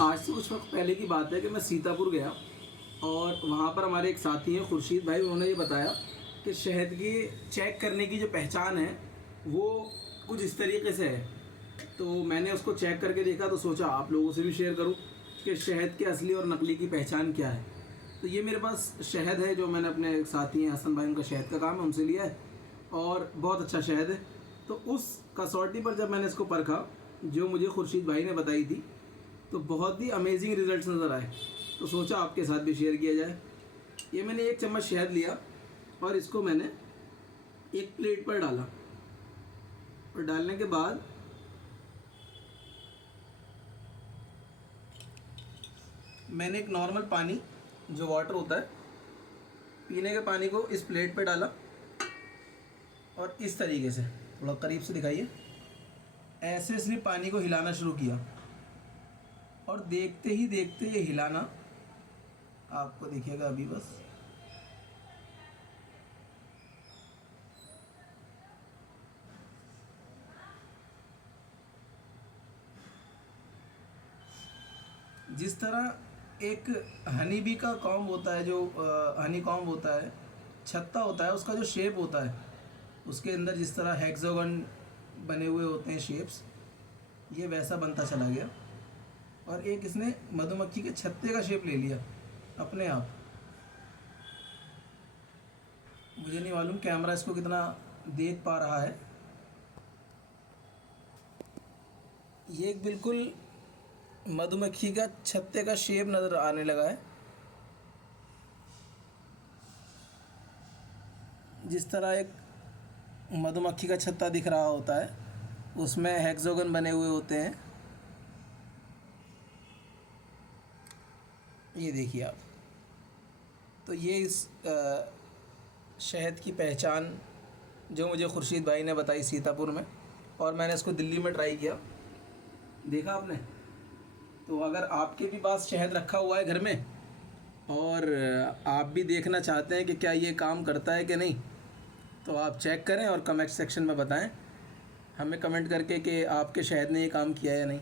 आज से कुछ वक्त पहले की बात है कि मैं सीतापुर गया और वहाँ पर हमारे एक साथी हैं खुर्शीद भाई। उन्होंने ये बताया कि शहद की चेक करने की जो पहचान है वो कुछ इस तरीके से है। तो मैंने उसको चेक करके देखा तो सोचा आप लोगों से भी शेयर करूँ कि शहद के असली और नकली की पहचान क्या है। तो ये मेरे पास शहद है जो मैंने अपने साथी हैं हसन भाई, उनका शहद का काम है, उनसे लिया है और बहुत अच्छा शहद है। तो उस कसौटी पर जब मैंने इसको परखा जो मुझे खुर्शीद भाई ने बताई थी तो बहुत ही अमेजिंग रिज़ल्ट्स नज़र आए। तो सोचा आपके साथ भी शेयर किया जाए। ये मैंने 1 चम्मच शहद लिया और इसको मैंने एक प्लेट पर डाला और डालने के बाद मैंने एक नॉर्मल पानी जो वाटर होता है पीने के पानी को इस प्लेट पे डाला और इस तरीके से, थोड़ा करीब से दिखाइए, ऐसे सिर्फ पानी को हिलाना शुरू किया और देखते ही देखते ये हिलाना आपको दिखेगा अभी बस। जिस तरह एक हनी बी का कॉम्ब होता है, जो हनी कॉम्ब होता है, छत्ता होता है, उसका जो शेप होता है उसके अंदर जिस तरह हेक्सागन बने हुए होते हैं शेप्स, ये वैसा बनता चला गया और एक इसने मधुमक्खी के छत्ते का शेप ले लिया अपने आप। मुझे नहीं मालूम कैमरा इसको कितना देख पा रहा है। ये एक बिल्कुल मधुमक्खी का छत्ते का शेप नज़र आने लगा है। जिस तरह एक मधुमक्खी का छत्ता दिख रहा होता है उसमें हेक्सागन बने हुए होते हैं। ये देखिए आप। तो ये इस शहद की पहचान जो मुझे खुर्शीद भाई ने बताई सीतापुर में, और मैंने इसको दिल्ली में ट्राई किया। देखा आपने? तो अगर आपके भी पास शहद रखा हुआ है घर में और आप भी देखना चाहते हैं कि क्या ये काम करता है कि नहीं, तो आप चेक करें और कमेंट सेक्शन में बताएं हमें कमेंट करके कि आपके शहद ने ये काम किया या नहीं।